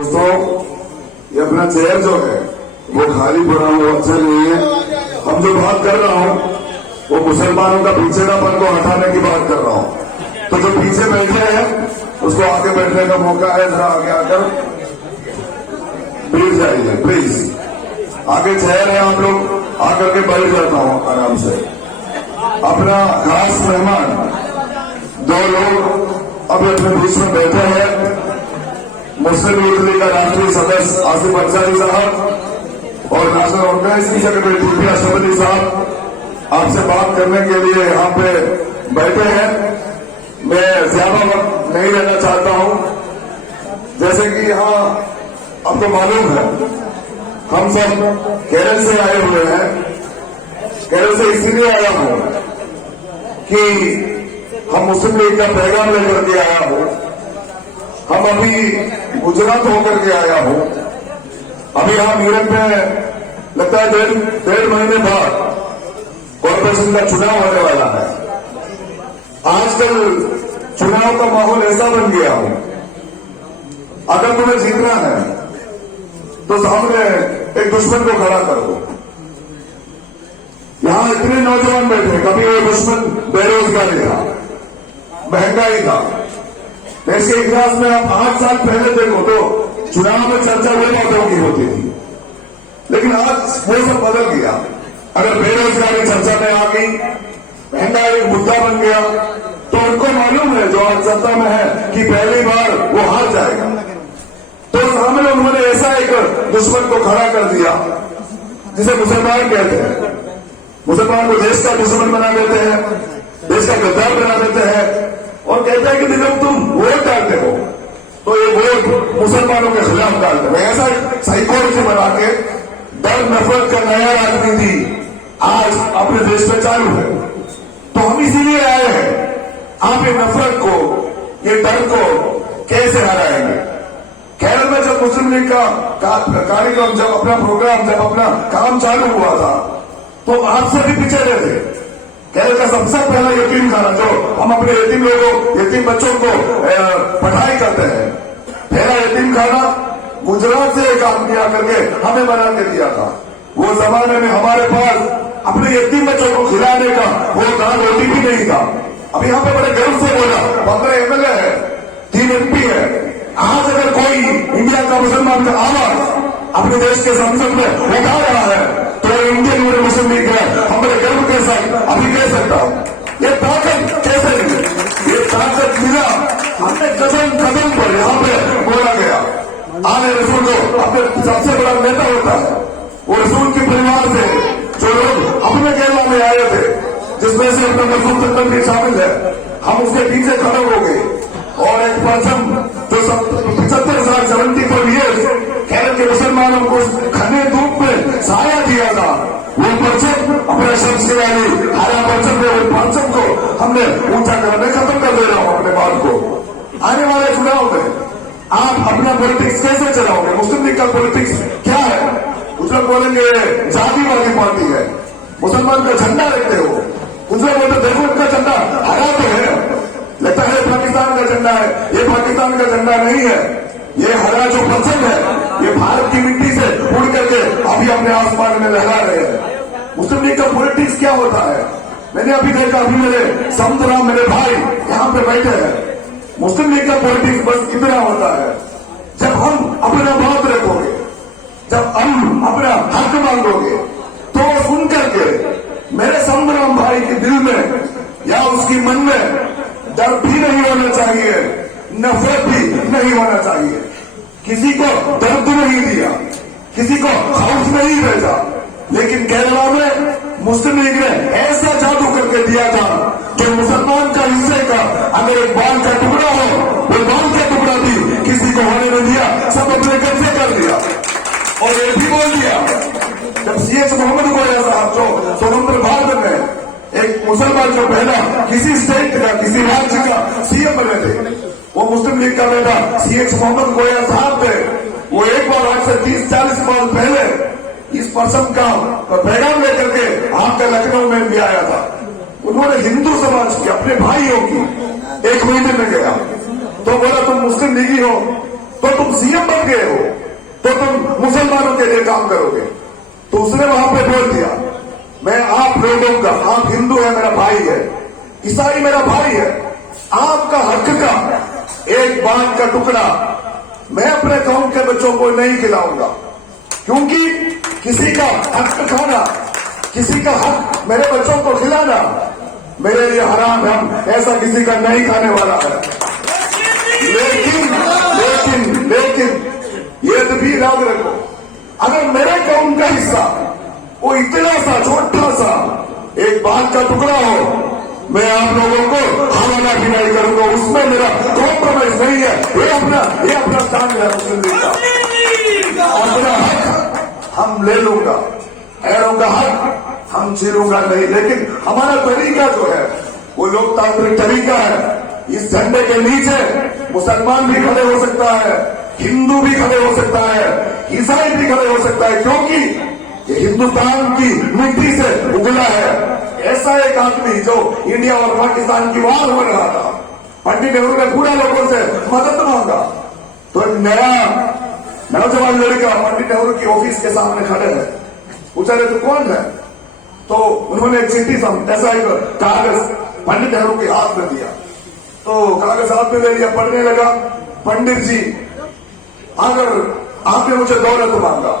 दोस्तों, ये अपना चेयर जो है वो खाली पड़ा हुआ अच्छा नहीं है। हम जो बात कर रहा हूँ वो मुसलमानों का पीछेपन को हटाने की बात कर रहा हूँ। तो जो पीछे बैठे हैं उसको आगे बैठने का मौका है, जरा आगे आकर प्लीज जाइए, प्लीज आगे चेयर है, आप लोग आकर के बैठ जाता हूँ आराम से। अपना खास मेहमान दो लोग अभी अपने बीच में बैठे हैं, मुस्लिम यूथ लीग का राष्ट्रीय सदस्य आसिफ अंसारी साहब और नेशनल ऑर्गेनाइजेशन सेक्रेटरी खुफिया सबली साहब आपसे बात करने के लिए यहाँ पे बैठे हैं। मैं ज्यादा वक्त नहीं लेना चाहता हूँ। जैसे कि यहाँ आपको मालूम है हम सब केरल से आए हुए हैं। केरल से इसलिए आया हूँ कि हम मुस्लिम लीग का पैगाम लेकर के आया हूँ। हम अभी गुजरात होकर के आया हूँ। अभी यहाँ मीरठ में लगता है डेढ़ महीने बाद कॉर्पोरेशन का चुनाव होने वाला है। आजकल चुनाव का माहौल ऐसा बन गया हो, अगर तुम्हें जीतना है तो सामने एक दुश्मन को खड़ा कर दो। यहां इतने नौजवान बैठे, कभी वो दुश्मन बेरोजगारी था, महंगाई था। देश के इतिहास में आप 8 साल पहले देखो तो चुनाव में चर्चा वही बातों की होती थी, लेकिन आज वो सब बदल गया। अगर बेरोजगारी चर्चा में आ गई, महंगाई एक मुद्दा बन गया, तो उनको मालूम है जो आज सत्ता में है कि पहली बार वो हार जाएगा। तो सामने उन्होंने ऐसा एक दुश्मन को खड़ा कर दिया जिसे मुसलमान कहते हैं। मुसलमान को देश का दुश्मन बना देते हैं, देश का गद्दार बना देते हैं और कहते हैं कि जब तुम वोट डालते हो तो ये वोट मुसलमानों के खिलाफ डालते हो। ऐसा साइकोलॉजी बना के डर नफरत का नया राजनीति आज अपने देश में चालू है। तो हम इसीलिए आए हैं, आप ये नफरत को, ये डर को कैसे हराएंगे। केरल में जब मुस्लिम लीग का कार्यक्रम, जब अपना प्रोग्राम, जब अपना काम चालू हुआ था तो आपसे भी पीछे रहे थे। केरल का सबसे पहला यतीम खाना, जो हम अपने यतीम लोगों, यतीम बच्चों को पढ़ाई करते हैं, पहला यतीम खाना गुजरात से एक आदमी आकर के हमें बना के दिया था। वो जमाने में हमारे पास अपने यतीम बच्चों को खिलाने का वो दाल रोटी भी नहीं था। अब यहाँ पे बड़े गर्व से बोला 15 एमएलए है, 3 MP है। आज अगर कोई इंडिया का मुसलमान का आवाज अपने देश के संसद में उठा रहा है तो इंडियन मुस्लिम लीग है, हम बड़े गर्व के साथ अभी कह सकता हूं। ये ताकत कैसे मिली, ये ताकत मिला हमने कदम कदम पर यहाँ पे बोला गया। आने रसूल जो अपने सबसे बड़ा नेता होता है, वो रसूल के परिवार से जो लोग अपने केरला में आए थे, जिसमें से अपना रसूल तक भी शामिल है, हम उसके पीछे खड़े हो गए और एक परचम जो 75 साल 74 ईयर्स केरल के मुसलमानों को घने धूप में साया दिया था, वो परचम अपने शब्द से यानी हरा परचम में वो परचम को हमने ऊंचा करने खत्म कर दे रहा हूं अपने बात को। आने वाले चुनाव में आप अपना पॉलिटिक्स कैसे चलाओगे? मुस्लिम लीग का पॉलिटिक्स क्या है? कुछ लोग बोलेंगे जातिवादी पार्टी है, मुसलमान का झंडा रखते हो। कुछ लोग बोलते देखो उनका झंडा हरा तो है, लगता है पाकिस्तान का झंडा है। ये पाकिस्तान का झंडा नहीं है, ये हरा जो परचम है ये भारत की मिट्टी से उड़ करके अभी अपने आसमान में लहरा रहे हैं। मुस्लिम लीग का पॉलिटिक्स क्या होता है? मैंने अभी देखा, अभी मेरे समतराम मेरे भाई यहाँ पे बैठे हैं। मुस्लिम लीग का पॉलिटिक्स बस इतना होता है, जब हम अपना बात रखोगे, जब हम अपना हक मांगोगे तो सुन करके मेरे समतराम भाई के दिल में या उसकी मन में डर भी नहीं होना चाहिए, नफरत भी नहीं होना चाहिए। किसी को दर्द नहीं दिया, किसी को खौफ नहीं भेजा, लेकिन केरला में मुस्लिम लीग ने ऐसा जादू करके दिया था जो मुसलमान का हिस्से का अगर एक बाल का टुकड़ा हो, वो बाल का टुकड़ा भी किसी को होने नहीं दिया, सब अपने कब्जे कर दिया। और ये भी बोल दिया जब CH मोहम्मद गोया साहब जो स्वतंत्र भारत में एक मुसलमान जो पहला किसी स्टेट का, किसी राज्य का CM बने थे, वो मुस्लिम लीग का बेटा CH मोहम्मद गोया साहब थे। वो एक बार आज से 30-40 साल पहले इस परचम का पैगाम लेकर के आपका लखनऊ में भी आया था। उन्होंने हिंदू समाज की, अपने भाइयों की 1 महीने में गया तो बोला तुम मुस्लिम लीगी हो, तो तुम सीएम बन गए हो, तो तुम मुसलमानों के लिए काम करोगे। तो उसने वहां पे बोल दिया, मैं आप लोगों का, आप हिंदू है मेरा भाई है, ईसाई मेरा भाई है, आपका हक का एक बात का टुकड़ा मैं अपने कौम के बच्चों को नहीं खिलाऊंगा, क्योंकि किसी का हक खाना, किसी का हक मेरे बच्चों को खिलाना मेरे लिए हराम है। हम ऐसा किसी का नहीं खाने वाला है। लेकिन लेकिन लेकिन ये तो भी याद रखो, अगर मेरे कौम का हिस्सा वो इतना सा छोटा सा एक बात का टुकड़ा हो, मैं आप लोगों को हवाला ढिलाई करूंगा, उसमें मेरा कॉम्प्रोमाइज नहीं है। ये अपना स्थान है मुस्लिम लीग का। अपना हक हम ले लूंगा, ऐरों का हक हम छीनूंगा नहीं, लेकिन हमारा तरीका जो है वो लोकतांत्रिक तरीका है। इस झंडे के नीचे मुसलमान भी खड़े हो सकता है, हिंदू भी खड़े हो सकता है, ईसाई भी खड़े हो सकता है, क्योंकि ये हिंदुस्तान की मिट्टी से उगला है। ऐसा एक आदमी जो इंडिया और पाकिस्तान की वार हो रहा था, पंडित नेहरू ने पूरा लोगों से मदद मांगा, तो एक नया नौजवान लड़का पंडित नेहरू की ऑफिस के सामने खड़े है, पूछा रहे तो कौन है, तो उन्होंने एक चिट्ठी ऐसा एक कागज पंडित नेहरू के हाथ में दिया, तो कागज हाथ में ले लिया, पढ़ने लगा, पंडित जी अगर आपने मुझे दौलत मांगा,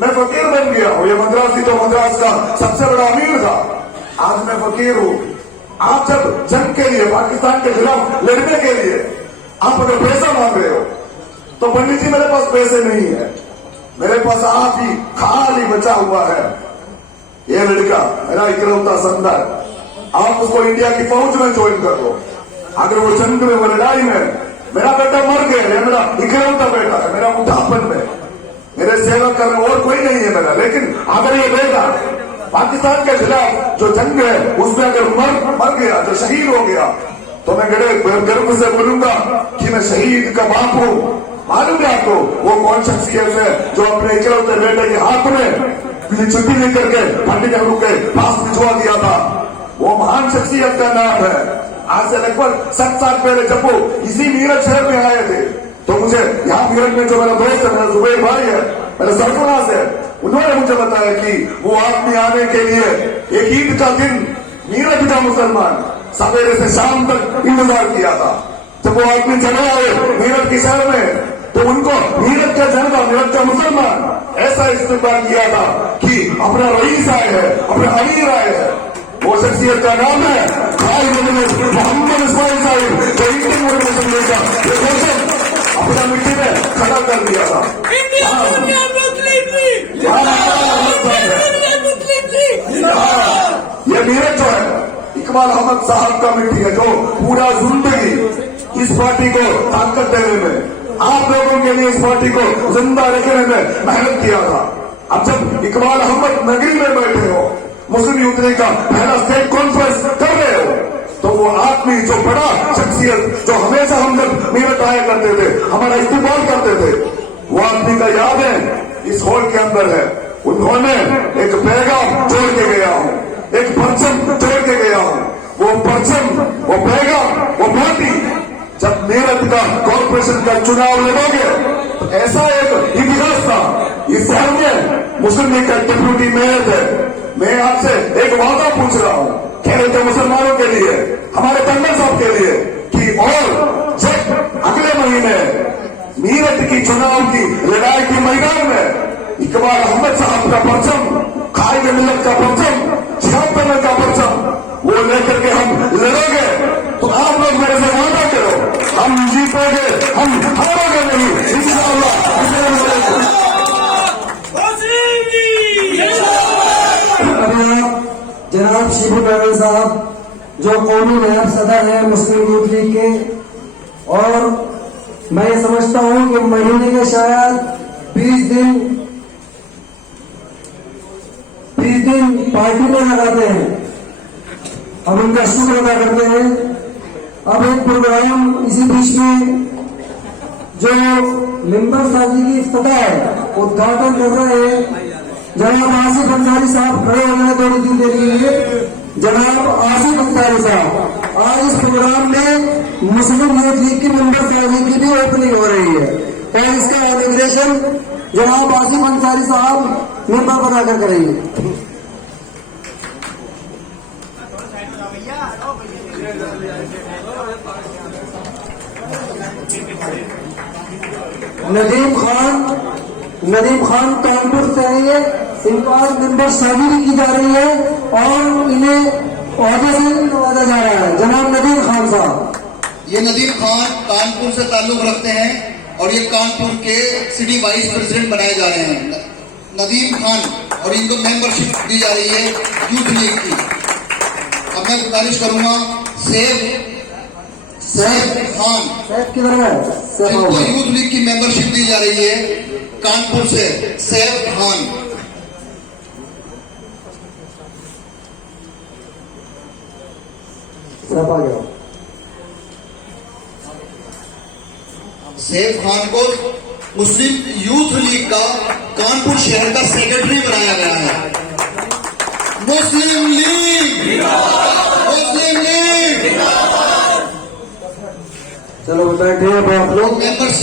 मैं फकीर बन गया हूं, ये मद्रासी तो मद्रास का सबसे बड़ा अमीर था, आज मैं फकीर हूं। आप जब जंग के लिए पाकिस्तान के खिलाफ लड़ने के लिए आप अगर पैसा मांग रहे हो, तो पंडित जी मेरे पास पैसे नहीं है, मेरे पास आप ही खाली बचा हुआ है ये लड़का, मेरा इकलौता संतान, आप उसको इंडिया की फौज में ज्वाइन कर लो। अगर वो जंग में, वो लड़ाई में मेरा बेटा मर गया, ये मेरा इकलौता बेटा है, मेरा बुढ़ापन में मेरे सेवा करने और कोई नहीं है मेरा, लेकिन अगर ये बेटा पाकिस्तान के खिलाफ जो जंग है उसमें अगर मर गया, जो शहीद हो गया, तो मैं गर्व से बोलूंगा कि मैं शहीद का बाप हूं। मालूम है आपको वो कौन शख्सियत है जो अपने इकलौते बेटे के हाथ में छुट्टी लेकर के पंडित नेहरू के पास भिजवा दिया था? वो महान शख्सियत का नाम है। आज से लगभग 7 साल पहले जब वो इसी मीरठ शहर में आए थे, तो मुझे यहाँ मीरठ में जो मेरा दोस्त है, मेरा जुबैर भाई है, मेरा सरफराज है, उन्होंने मुझे बताया कि वो आदमी आने के लिए एक ईद का दिन मीरठ का मुसलमान सवेरे से शाम तक इंतजार किया था। जब वो आदमी चले आए मीरठ के शहर में, तो उनको मीरठ का जनता, मीरठ का मुसलमान ऐसा इस्तेमाल किया था कि अपना रईस आए है, अपना अमीर आए है। वो शख्सियत का नाम है मोहम्मद इस्माइल साहिब, जो इंडियन मोटिवेशन लेकर अपना मिट्टी में खड़ा कर दिया था। ये मीरठ जो है इकबाल अहमद साहब का मिट्टी है, जो पूरा जिंदगी इस पार्टी को ताकत देने में, आप लोगों के लिए इस पार्टी को जिंदा रखने में मेहनत किया था। अब जब इकबाल अहमद नगरी में बैठे हो, मुस्लिम यूथ लीग का पहला स्टेट कॉन्फ्रेंस कर रहे हो, तो वो आदमी जो बड़ा शख्सियत जो हमेशा हम जब मीरठ आया करते थे, हमारा इस्तेमाल करते थे, वो आदमी का याद है इस हॉल के अंदर है। उन्होंने एक पैगाम जोड़ के गया हूं, एक परचम जोड़ के गया हूं। वो परचम, वो पैगाम, वो पार्टी जब मेरठ का कॉर्पोरेशन का चुनाव लड़ोगे, तो ऐसा एक इतिहास था इस शहर में मुस्लिम लीग का डिप्यूटी मेयर थे। मैं आपसे एक वादा पूछ रहा हूं खेल के मुसलमानों के लिए, हमारे टंडन साहब के लिए, कि और जब अगले महीने मीरठ की चुनाव की लड़ाई के मैदान में इकबाल अहमद साहब का परचम, कायदे मिल्लत का परचम, जिहाद करने का परचम वो लेकर के हम लड़ोगे, तो आप लोग मेरे से वादा करो, हम जीतेंगे, हम हारोगे नहीं इंशाअल्लाह। जनाब शिबू बैगल साहब जो कौमी नायब सदर है मुस्लिम यूथ लीग के, और मैं ये समझता हूं कि महीने के शायद 20 दिन पार्टी में लगाते हैं, हम उनका शुक्र अदा करते हैं। अब एक प्रोग्राम इसी बीच में जो मेंबर साजी की इफ्तिताह उद्घाटन कर रहे हैं जनाब आसिफ अंसारी साहब, खड़े होने थोड़ी दिन देर के लिए। जनाब आसिफ अंसारी साहब, आज इस प्रोग्राम में मुस्लिम यूथ लीग की मेंबर साजी की भी ओपनिंग हो रही है। और इसका इमिग्रेशन जनाब आसिफ अंसारी साहब मेंबर बनाकर करेंगे। नदीम खान कानपुर से है ये, इनका मेंबर शादी भी की जा रही है और इन्हें औहदे से भी नवाजा जा रहा है। जनाब नदीम खान साहब, ये नदीम खान कानपुर से ताल्लुक रखते हैं और ये कानपुर के सिटी वाइस प्रेसिडेंट बनाए जा रहे हैं। नदीम खान, और इनको मेंबरशिप दी जा रही है यूथ लीग की। अब मैं गुजारिश करूंगा सैफ खान, सैफ किधर है? जिनको यूथ लीग की मेंबरशिप दी जा रही है कानपुर से, सैफ खान। सैफ आ गया। सैफ खान को मुस्लिम यूथ लीग का कानपुर शहर का सेक्रेटरी बनाया गया है। मुस्लिम लीग, मुस्लिम लीग। चलो बैठे आप लोग। मेंबर्स